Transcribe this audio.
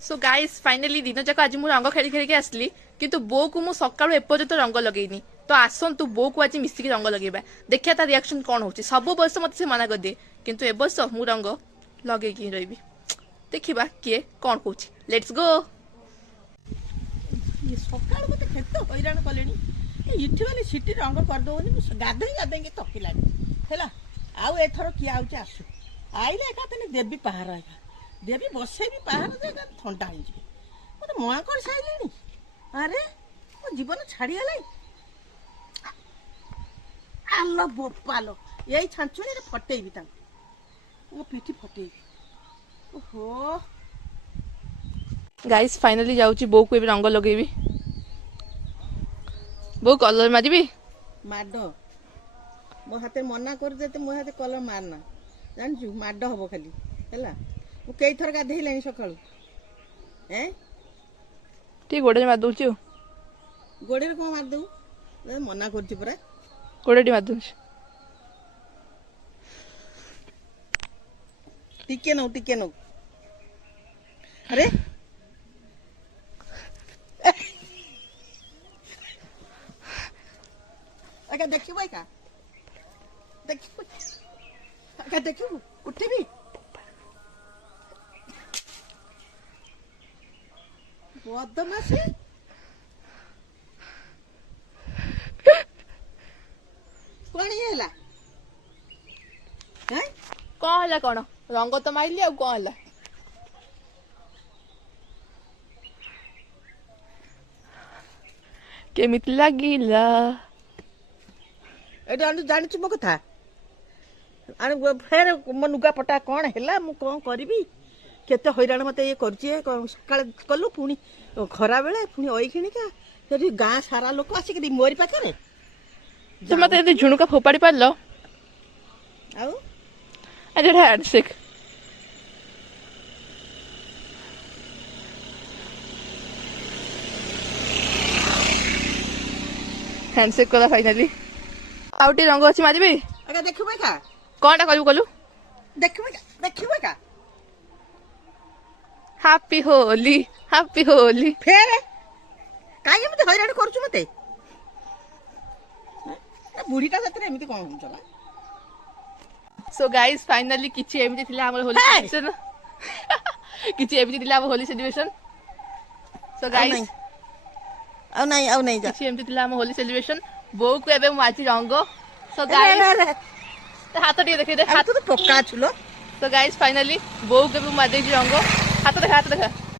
So guys finally दिन जाक आज मुझे रंग खेली खेलिक आसली किंतु बो को मु सकाळु एपर्यंत रंग लगेनी तो आसतु बो को आज मिसिकी रंग लगेबा देखिया ता रिएक्शन कौन होची सब वर्ष मत से मना कर दिए किंतु ए वर्ष मु रंग लगे कि रही देखिबा किए कौन कहूची लेट्स गो ये सकाळ मते खेत हैरान कलेनी इठी वाली सिटी रंग कर दोनी गाधई गाधई के तकिलानी हैला आउ एथरो किया आउची आसु आइले एका तने देवी पहाड़ एका देवी बसे भी पहाड़ दे ठंडा हो जी मते मया कर साइलेनी अरे मो जीवन छाड़ी आलाई आलो बोपालो यही छांचुनी रे फटेबी ता ओ पेटी फटेबी ओहो गाइस फाइनली जाऊची बो को रंग लगेबी बो कलर मारिबी माडो मो हाथे मना कर देते मो हाथे कलर मारना जानछु माडो हबो खाली हैला मु कई थर गाधेइलानी सकाळू हैं ठीक गोड़े मार दउची गोड़े को मार दऊ मना करछि परा गोड़े मार दउची टिके नो अरे आगे देखिबो का देखिबो आगे देखिबो उठिबी बदमाशी कौन ये हला हैं कौन हला कौन रंग तो माइली आ कौन हला केमिति लागिला एटा अनु जानि मो कथा अनु फेर मो नुगा पटा कौन हैला मु कौन करबी केते हैरान मते ये करछि सकाळ कलु पुनी खरा बेले पुनी ओई खिनिका सेठी गां सारा लोक आसी कि मोरी पाखरे तो मते यदि झुणुका फोपाड़ी पारलो आउ I did handshake. हैंडशेक कला फाइनली आउटी रंग अछि मारिबे आगे देखबे का कोनटा कलु कलु देखबे का हैप्पी होली फेर काई मते हैरान करछु मते बुढ़ीटा साथे एमिति कोन होछ बा सो गाइस फाइनली किछि एमिति थिला हमर होली सेलिब्रेशन किछि एमिति थिला हमर होली सेलिब्रेशन सो गाइस आउ नहीं जा किछि एमिति थिला हमर होली सेलिब्रेशन बो को एबे माची रंग सो गाइस हाथ टिके देखै दे हाथ तो पक्का छुलो सो गाइस फाइनली बो को एबे मादे रंग हाथ देखा